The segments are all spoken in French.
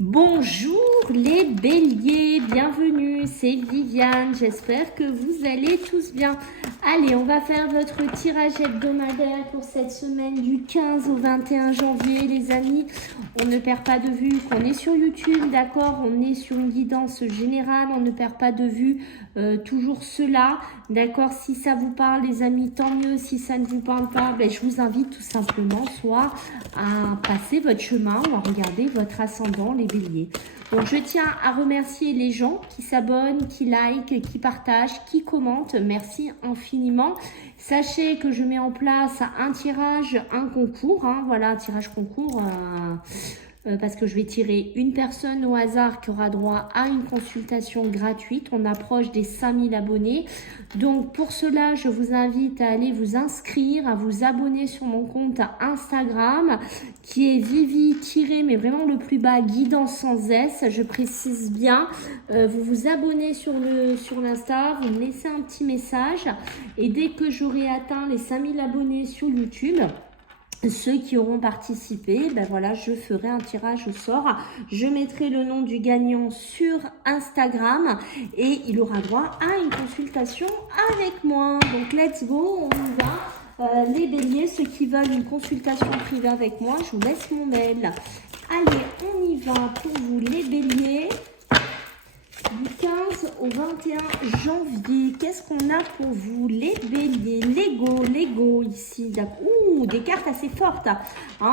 Bonjour les béliers, bienvenue, c'est Viviane, j'espère que vous allez tous bien. Allez, on va faire votre tirage hebdomadaire pour cette semaine du 15 au 21 janvier les amis. On ne perd pas de vue qu'on est sur YouTube, d'accord? On est sur une guidance générale, on ne perd pas de vue toujours cela, d'accord? Si ça vous parle les amis, tant mieux. Si ça ne vous parle pas, ben, je vous invite tout simplement soit à passer votre chemin ou à regarder votre ascendant les béliers. Donc je tiens à remercier les gens qui s'abonnent, qui likent, qui partagent, qui commentent. Merci infiniment. Sachez que je mets en place un tirage, un concours. Voilà, un tirage concours parce que je vais tirer une personne au hasard qui aura droit à une consultation gratuite. On approche des 5000 abonnés. Donc pour cela, je vous invite à aller vous inscrire, à vous abonner sur mon compte Instagram qui est Vivi- mais vraiment le plus bas, guidance sans S. Je précise bien, vous vous abonnez sur l'Insta, vous me laissez un petit message et dès que j'aurai atteint les 5000 abonnés sur YouTube, ceux qui auront participé, ben voilà, je ferai un tirage au sort. Je mettrai le nom du gagnant sur Instagram et il aura droit à une consultation avec moi. Donc, let's go, on y va. Les béliers, ceux qui veulent une consultation privée avec moi, je vous laisse mon mail. Allez, on y va pour vous les béliers. Du 15 au 21 janvier, qu'est-ce qu'on a pour vous les béliers? L'ego ici. Ouh, des cartes assez fortes.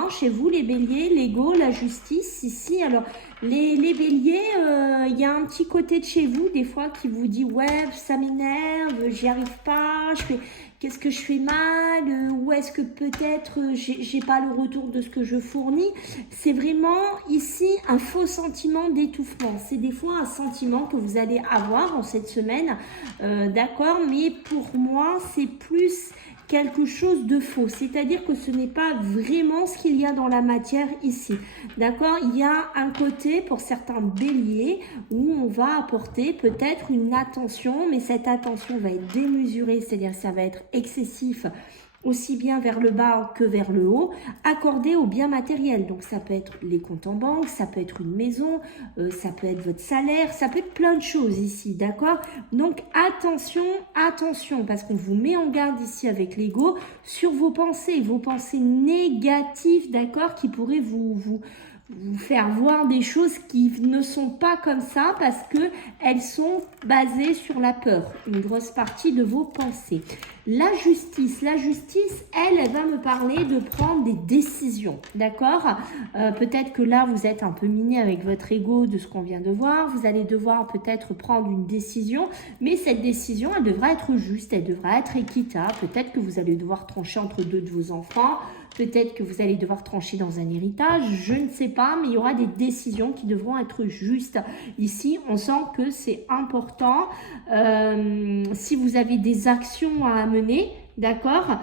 Chez vous les béliers, l'ego, la justice ici. Alors les béliers, il y a un petit côté de chez vous des fois qui vous dit ouais ça m'énerve, j'y arrive pas, qu'est-ce que je fais mal, ou est-ce que peut-être j'ai pas le retour de ce que je fournis. C'est vraiment ici un faux sentiment d'étouffement. C'est des fois un sentiment que vous allez avoir en cette semaine, d'accord, mais pour moi c'est plus quelque chose de faux, c'est-à-dire que ce n'est pas vraiment ce qu'il y a dans la matière ici, d'accord. Il y a un côté pour certains béliers où on va apporter peut-être une attention, mais cette attention va être démesurée, c'est-à-dire que ça va être excessif aussi bien vers le bas que vers le haut, accordé aux biens matériels. Donc ça peut être les comptes en banque, ça peut être une maison, ça peut être votre salaire, ça peut être plein de choses ici, d'accord. Donc attention, parce qu'on vous met en garde ici avec l'ego sur vos pensées négatives, d'accord, qui pourraient vous faire voir des choses qui ne sont pas comme ça parce que elles sont basées sur la peur, une grosse partie de vos pensées. La justice, elle va me parler de prendre des décisions, d'accord. Peut-être que là, vous êtes un peu miné avec votre ego de ce qu'on vient de voir. Vous allez devoir peut-être prendre une décision, mais cette décision, elle devra être juste, elle devra être équitable. Peut-être que vous allez devoir trancher entre deux de vos enfants. Peut-être que vous allez devoir trancher dans un héritage, je ne sais pas, mais il y aura des décisions qui devront être justes. Ici, on sent que c'est important. Si vous avez des actions à mener, d'accord,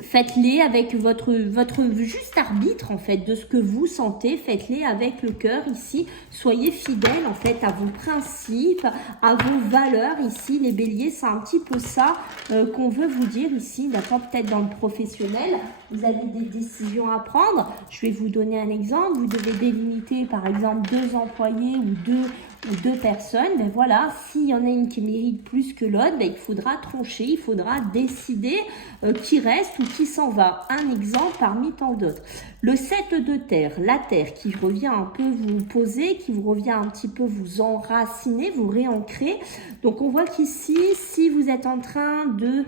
faites-les avec votre juste arbitre en fait de ce que vous sentez, faites-les avec le cœur ici, soyez fidèles en fait à vos principes, à vos valeurs ici, les béliers, c'est un petit peu ça qu'on veut vous dire ici, d'accord. Peut-être dans le professionnel, vous avez des décisions à prendre, je vais vous donner un exemple, vous devez délimiter par exemple 2 employés ou deux personnes, ben voilà, s'il y en a une qui mérite plus que l'autre, ben il faudra trancher, il faudra décider qui reste ou qui s'en va. Un exemple parmi tant d'autres. Le 7 de terre, la terre qui revient un peu vous poser, qui vous revient un petit peu vous enraciner, vous réancrer. Donc on voit qu'ici, si vous êtes en train de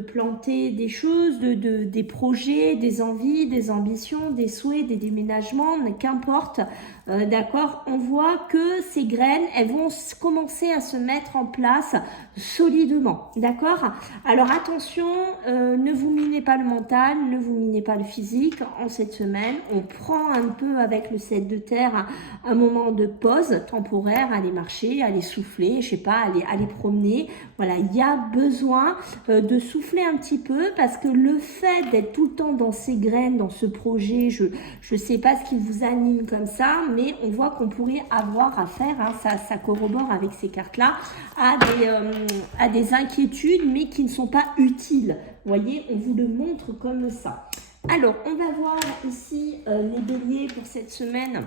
planter des choses, des projets, des envies, des ambitions, des souhaits, des déménagements, qu'importe, d'accord, on voit que ces graines, elles vont commencer à se mettre en place solidement, d'accord. Alors attention, ne vous minez pas le mental, ne vous minez pas le physique. En cette semaine, on prend un peu avec le 7 de terre un moment de pause temporaire, aller marcher, aller souffler, je sais pas, aller promener. Voilà, il y a besoin de souffler un petit peu parce que le fait d'être tout le temps dans ces graines, dans ce projet, je sais pas ce qui vous anime comme ça, mais on voit qu'on pourrait avoir affaire, ça corrobore avec ces cartes-là, à des inquiétudes, mais qui ne sont pas utiles. Vous voyez, on vous le montre comme ça. Alors, on va voir ici les béliers pour cette semaine.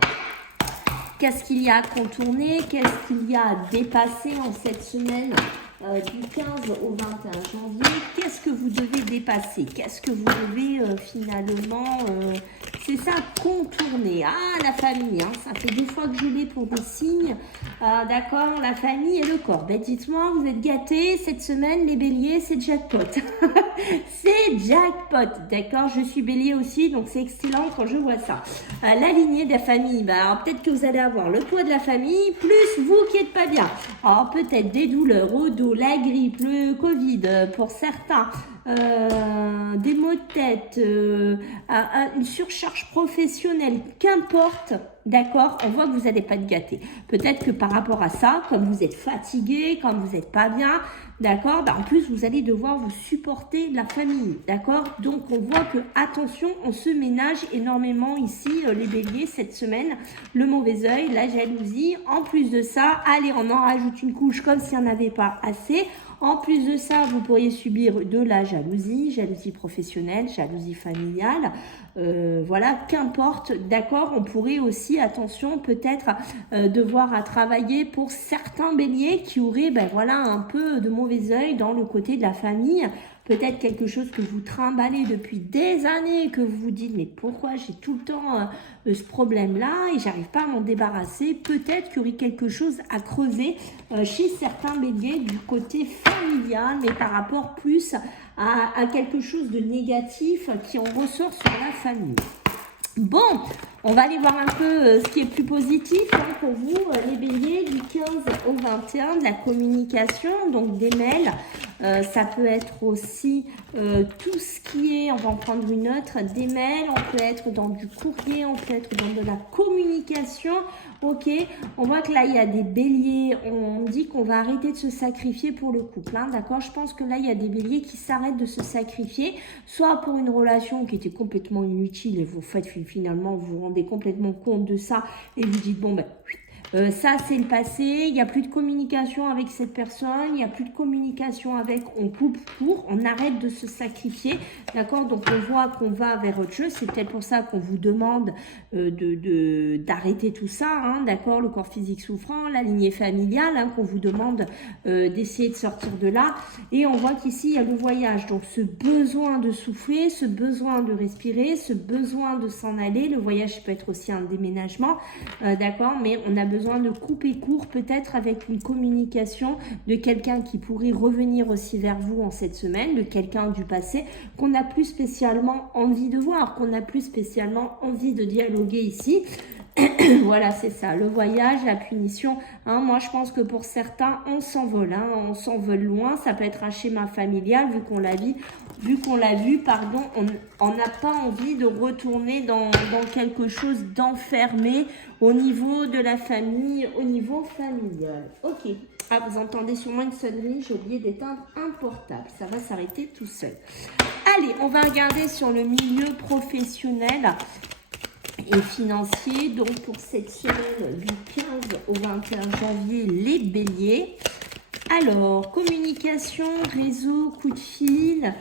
Qu'est-ce qu'il y a à contourner? Qu'est-ce qu'il y a à dépasser en cette semaine du 15 au 21 janvier? Qu'est-ce que vous devez dépasser? Qu'est-ce que vous devez finalement, c'est ça, contourner? Ah, la famille, hein, ça fait 2 fois que je l'ai pour des signes. D'accord, la famille et le corps. Ben, dites-moi, vous êtes gâtés cette semaine, les béliers, c'est jackpot. C'est jackpot, d'accord? Je suis bélier aussi, donc c'est excellent quand je vois ça. La lignée de la famille, ben, peut-être que vous allez avoir le poids de la famille, plus vous qui n'êtes pas bien. Alors peut-être des douleurs au dos, la grippe, le Covid pour certains, des maux de tête, une surcharge professionnelle, qu'importe. D'accord, on voit que vous n'allez pas être gâté. Peut-être que par rapport à ça, comme vous êtes fatigué, comme vous n'êtes pas bien, d'accord, en plus vous allez devoir vous supporter la famille, d'accord. Donc on voit que, attention, on se ménage énormément ici, les béliers, cette semaine. Le mauvais œil, la jalousie. En plus de ça, allez, on en rajoute une couche comme s'il n'y en avait pas assez. En plus de ça, vous pourriez subir de la jalousie, jalousie professionnelle, jalousie familiale, voilà, qu'importe, d'accord. On pourrait aussi, attention, peut-être devoir à travailler pour certains béliers qui auraient, ben voilà, un peu de mauvais œil dans le côté de la famille. Peut-être quelque chose que vous trimballez depuis des années, que vous vous dites, mais pourquoi j'ai tout le temps ce problème-là et j'arrive pas à m'en débarrasser. Peut-être qu'il y aurait quelque chose à creuser chez certains béliers du côté familial, mais par rapport plus à quelque chose de négatif qui en ressort sur la famille. Bon, on va aller voir un peu ce qui est plus positif pour vous, les béliers, du 15 au 21, de la communication, donc des mails. Ça peut être aussi tout ce qui est, on va en prendre une autre, des mails, on peut être dans du courrier, on peut être dans de la communication. Ok, on voit que là, il y a des béliers, on dit qu'on va arrêter de se sacrifier pour le couple, hein, d'accord. Je pense que là, il y a des béliers qui s'arrêtent de se sacrifier, soit pour une relation qui était complètement inutile et vous faites finalement, vous vous rendez complètement compte de ça et vous dites, bon, ben, ça c'est le passé, il n'y a plus de communication avec cette personne, il n'y a plus de communication avec, on coupe court, on arrête de se sacrifier, d'accord. Donc on voit qu'on va vers autre chose, c'est peut-être pour ça qu'on vous demande d'arrêter tout ça, hein, d'accord, le corps physique souffrant, la lignée familiale, hein, qu'on vous demande d'essayer de sortir de là. Et on voit qu'ici il y a le voyage, donc ce besoin de souffler, ce besoin de respirer, ce besoin de s'en aller. Le voyage peut être aussi un déménagement, d'accord, mais on a besoin de couper court, peut-être avec une communication de quelqu'un qui pourrait revenir aussi vers vous en cette semaine, de quelqu'un du passé qu'on n'a plus spécialement envie de voir, qu'on n'a plus spécialement envie de dialoguer ici. Voilà, c'est ça, le voyage, la punition, hein. Moi je pense que pour certains on s'envole, hein, on s'envole loin. Ça peut être un schéma familial, vu qu'on l'a vu, pardon, on n'a pas envie de retourner dans quelque chose d'enfermé au niveau de la famille, au niveau familial. Ok, ah, vous entendez sûrement une sonnerie, j'ai oublié d'éteindre un portable, ça va s'arrêter tout seul. Allez, on va regarder sur le milieu professionnel et financier, donc pour cette semaine du 15 au 21 janvier, les béliers. Alors, communication, réseau, coup de fil,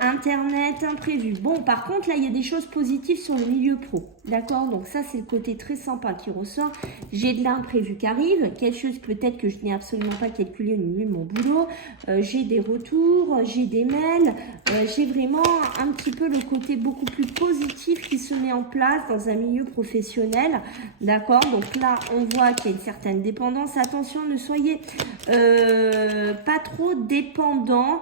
internet, imprévu. Bon, par contre, là, il y a des choses positives sur le milieu pro. D'accord? Donc ça, c'est le côté très sympa qui ressort. J'ai de l'imprévu qui arrive. Quelque chose peut-être que je n'ai absolument pas calculé au niveau de mon boulot. J'ai des retours, j'ai des mails. J'ai vraiment un petit peu le côté beaucoup plus positif qui se met en place dans un milieu professionnel. D'accord? Donc là, on voit qu'il y a une certaine dépendance. Attention, ne soyez pas trop dépendant.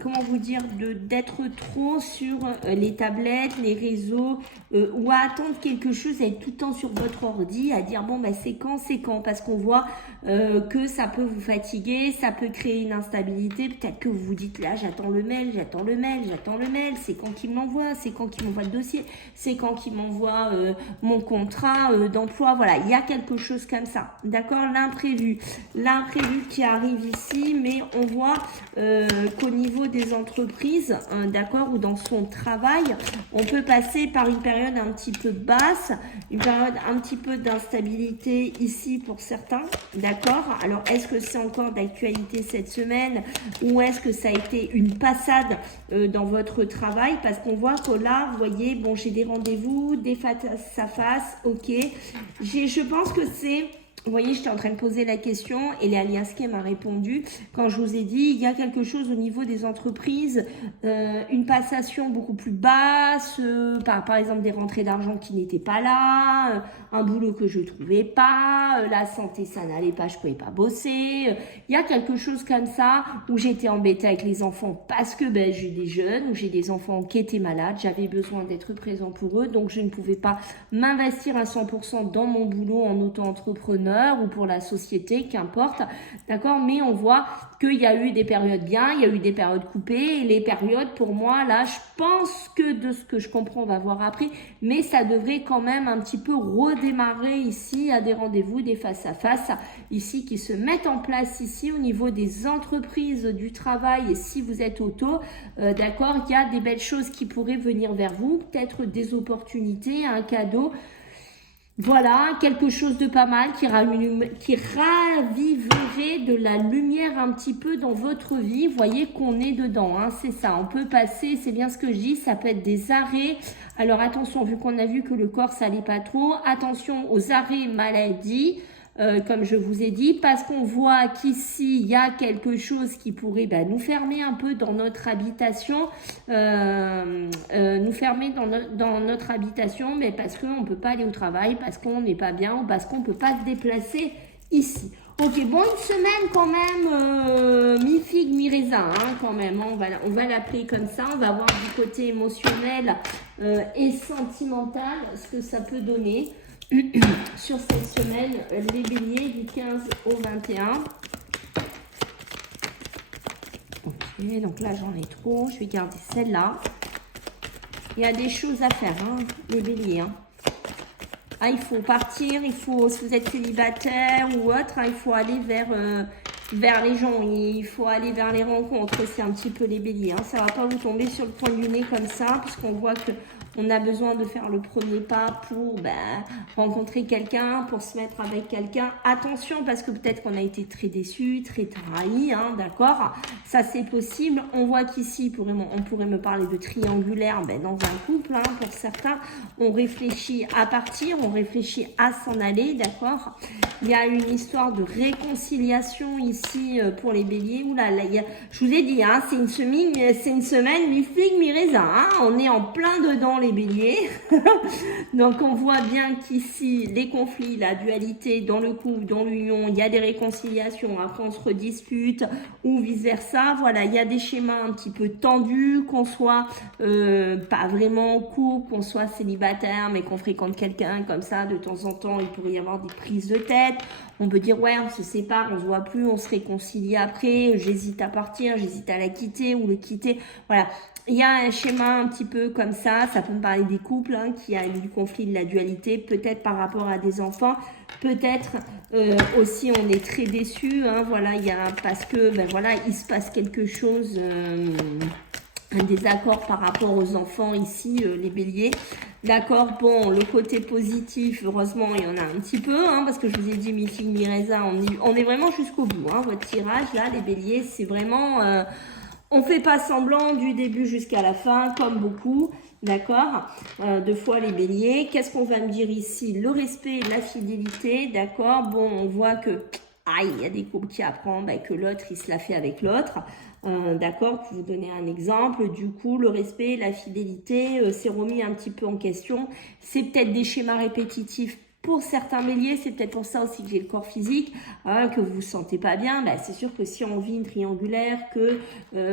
Comment vous dire, d'être trop sur les tablettes, les réseaux, ou à attendre quelque chose, à être tout le temps sur votre ordi, à dire bon ben c'est quand, parce qu'on voit que ça peut vous fatiguer, ça peut créer une instabilité. Peut-être que vous vous dites là j'attends le mail, c'est quand qu'il m'envoie, c'est quand qu'il m'envoie le dossier, c'est quand qu'il m'envoie mon contrat d'emploi. Voilà, il y a quelque chose comme ça, d'accord. L'imprévu qui arrive ici, mais on voit qu'au niveau des entreprises, d'accord, ou dans son travail, on peut passer par par une période un petit peu basse, une période un petit peu d'instabilité ici pour certains, d'accord? Alors, est-ce que c'est encore d'actualité cette semaine ou est-ce que ça a été une passade dans votre travail? Parce qu'on voit que là, vous voyez, bon, j'ai des rendez-vous, des face à face, ok. Je pense que c'est... Vous voyez, j'étais en train de poser la question et Léa Liaske m'a répondu quand je vous ai dit il y a quelque chose au niveau des entreprises, une passation beaucoup plus basse, par exemple des rentrées d'argent qui n'étaient pas là, un boulot que je trouvais pas, la santé ça n'allait pas, je pouvais pas bosser. Il y a quelque chose comme ça où j'étais embêtée avec les enfants parce que ben, j'ai des jeunes, ou j'ai des enfants qui étaient malades, j'avais besoin d'être présent pour eux, donc je ne pouvais pas m'investir à 100% dans mon boulot en auto-entrepreneur ou pour la société, qu'importe, d'accord, mais on voit qu'il y a eu des périodes bien, il y a eu des périodes coupées, et les périodes, pour moi, là, je pense que de ce que je comprends, on va voir après, mais ça devrait quand même un petit peu redémarrer ici, à des rendez-vous, des face-à-face, ici, qui se mettent en place ici, au niveau des entreprises, du travail, et si vous êtes auto, d'accord, il y a des belles choses qui pourraient venir vers vous, peut-être des opportunités, un cadeau. Voilà, quelque chose de pas mal qui raviverait de la lumière un petit peu dans votre vie. Vous voyez qu'on est dedans, hein, c'est ça. On peut passer, c'est bien ce que je dis, ça peut être des arrêts. Alors attention, vu qu'on a vu que le corps, ça allait pas trop, attention aux arrêts maladie. Comme je vous ai dit, parce qu'on voit qu'ici, il y a quelque chose qui pourrait nous fermer un peu dans notre habitation, nous fermer dans notre habitation, mais parce qu'on ne peut pas aller au travail, parce qu'on n'est pas bien, ou parce qu'on ne peut pas se déplacer ici. Ok, bon, une semaine quand même, mi-figue, mi-raisin, hein, quand même, hein, on va l'appeler comme ça, on va voir du côté émotionnel et sentimental ce que ça peut donner. Sur cette semaine, les béliers du 15 au 21. Ok, donc là j'en ai trop, je vais garder celle-là. Il y a des choses à faire, hein, les béliers. Hein. Ah, il faut partir, il faut, si vous êtes célibataire ou autre, hein, il faut aller vers les gens, il faut aller vers les rencontres, c'est un petit peu les béliers. Hein. Ça ne va pas vous tomber sur le coin du nez comme ça, puisqu'on voit que on a besoin de faire le premier pas pour rencontrer quelqu'un, pour se mettre avec quelqu'un. Attention, parce que peut-être qu'on a été très déçu, très trahi, hein, d'accord? Ça, c'est possible. On voit qu'ici, on pourrait me parler de triangulaire dans un couple. Hein, pour certains, on réfléchit à partir, on réfléchit à s'en aller, d'accord? Il y a une histoire de réconciliation ici pour les béliers. Oula, là, je vous ai dit, hein, c'est une semaine mi-figue, mi-raisin. Hein, on est en plein dedans, les béliers. Donc on voit bien qu'ici les conflits, la dualité dans le couple, dans l'union, il y a des réconciliations, après on se redispute ou vice versa. Voilà, il y a des schémas un petit peu tendus, qu'on soit pas vraiment en couple, qu'on soit célibataire mais qu'on fréquente quelqu'un comme ça de temps en temps, il pourrait y avoir des prises de tête. On peut dire ouais, on se sépare, on se voit plus, on se réconcilie après, j'hésite à partir, j'hésite à la quitter ou le quitter. Voilà. Il y a un schéma un petit peu comme ça peut me parler des couples, hein, qui a du conflit, de la dualité, peut-être par rapport à des enfants, peut-être aussi on est très déçus, hein, voilà, il y a, parce que voilà, il se passe quelque chose, un désaccord par rapport aux enfants ici, les béliers. D'accord, bon, le côté positif, heureusement, il y en a un petit peu, hein, parce que je vous ai dit, mi-figue, mi-raisin, on est vraiment jusqu'au bout, hein, votre tirage, là, les béliers, c'est vraiment... on fait pas semblant du début jusqu'à la fin, comme beaucoup, d'accord, deux fois les béliers. Qu'est-ce qu'on va me dire ici? Le respect, la fidélité, d'accord. Bon, on voit que, il y a des couples qui apprennent que l'autre, il se la fait avec l'autre. D'accord, pour vous donner un exemple, du coup, le respect, la fidélité, c'est remis un petit peu en question. C'est peut-être des schémas répétitifs. Pour certains béliers, c'est peut-être pour ça aussi que j'ai le corps physique, hein, que vous vous sentez pas bien. C'est sûr que si on vit une triangulaire, que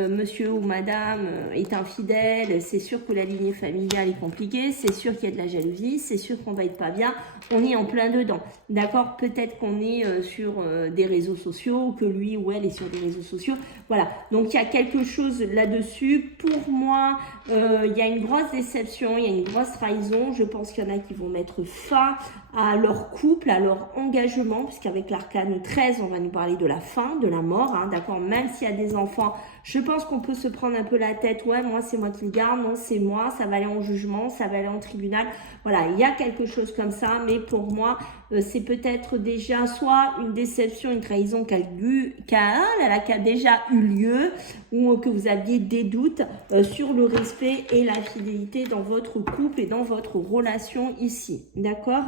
monsieur ou madame est infidèle, c'est sûr que la lignée familiale est compliquée, c'est sûr qu'il y a de la jalousie, c'est sûr qu'on va être pas bien. On est en plein dedans. D'accord, peut-être qu'on est sur des réseaux sociaux, que lui ou elle est sur des réseaux sociaux. Voilà, donc il y a quelque chose là-dessus. Pour moi, il y a une grosse déception, il y a une grosse trahison. Je pense qu'il y en a qui vont mettre fin à leur couple, à leur engagement, puisqu'avec l'arcane 13, on va nous parler de la fin, de la mort, hein, d'accord. Même s'il y a des enfants, je pense qu'on peut se prendre un peu la tête. Ouais, moi, c'est moi qui le garde, non, c'est moi, ça va aller en jugement, ça va aller en tribunal. Voilà, il y a quelque chose comme ça, mais pour moi, c'est peut-être déjà soit une déception, une trahison qui a déjà eu lieu, ou que vous aviez des doutes sur le respect et la fidélité dans votre couple et dans votre relation ici, d'accord.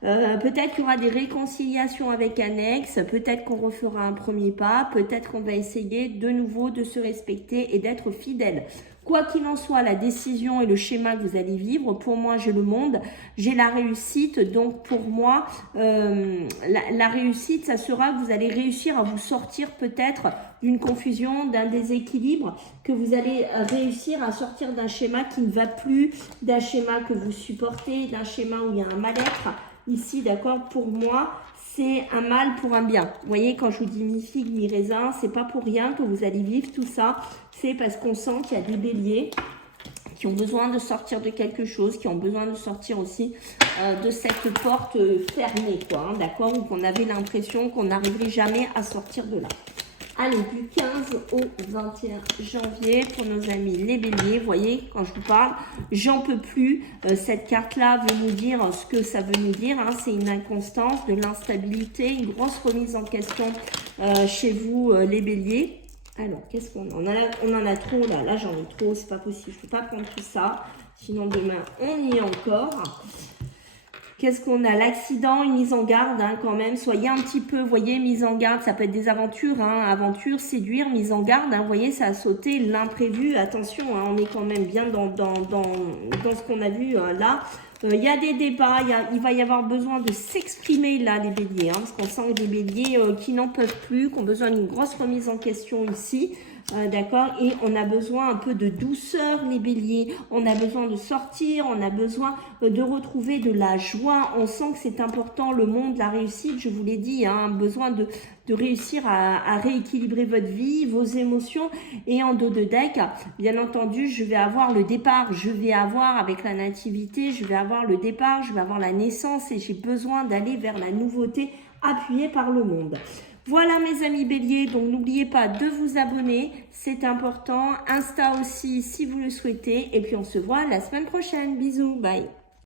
Peut-être qu'il y aura des réconciliations avec un ex, peut-être qu'on refera un premier pas, peut-être qu'on va essayer de nouveau de se respecter et d'être fidèle. Quoi qu'il en soit, la décision et le schéma que vous allez vivre, pour moi, j'ai le monde, j'ai la réussite. Donc, pour moi, la réussite, ça sera que vous allez réussir à vous sortir peut-être d'une confusion, d'un déséquilibre, que vous allez réussir à sortir d'un schéma qui ne va plus, d'un schéma que vous supportez, d'un schéma où il y a un mal-être. Ici, d'accord, pour moi, c'est un mal pour un bien. Vous voyez, quand je vous dis mi-figue, mi-raisin, c'est pas pour rien que vous allez vivre tout ça. C'est parce qu'on sent qu'il y a des béliers qui ont besoin de sortir de quelque chose, qui ont besoin de sortir aussi de cette porte fermée, quoi, hein, d'accord, ou qu'on avait l'impression qu'on n'arriverait jamais à sortir de là. Allez, du 15 au 21 janvier pour nos amis les béliers. Vous voyez, quand je vous parle, j'en peux plus. Cette carte-là veut nous dire ce que ça veut nous dire. Hein. C'est une inconstance, de l'instabilité, une grosse remise en question chez vous, les béliers. Alors, qu'est-ce qu'on a? On en a trop là. Là, j'en ai trop. C'est pas possible. Je ne peux pas prendre tout ça. Sinon, demain, on y est encore. Qu'est-ce qu'on a? L'accident, une mise en garde hein, quand même. Soyez un petit peu, vous voyez, mise en garde. Ça peut être des aventures, hein, aventure, séduire, mise en garde. Hein, vous voyez, ça a sauté l'imprévu. Attention, hein, on est quand même bien dans ce qu'on a vu là. Il y a des débats, il va y avoir besoin de s'exprimer là, les béliers. Hein, parce qu'on sent des béliers qui n'en peuvent plus, qui ont besoin d'une grosse remise en question ici. D'accord, et on a besoin un peu de douceur les béliers, on a besoin de sortir, on a besoin de retrouver de la joie, on sent que c'est important, le monde, la réussite, je vous l'ai dit, hein, besoin de réussir à rééquilibrer votre vie, vos émotions, et en dos de deck, bien entendu, je vais avoir le départ, je vais avoir avec la nativité, je vais avoir le départ, je vais avoir la naissance, et j'ai besoin d'aller vers la nouveauté appuyée par le monde. Voilà mes amis béliers, donc n'oubliez pas de vous abonner, c'est important. Insta aussi si vous le souhaitez. Et puis on se voit la semaine prochaine. Bisous, bye.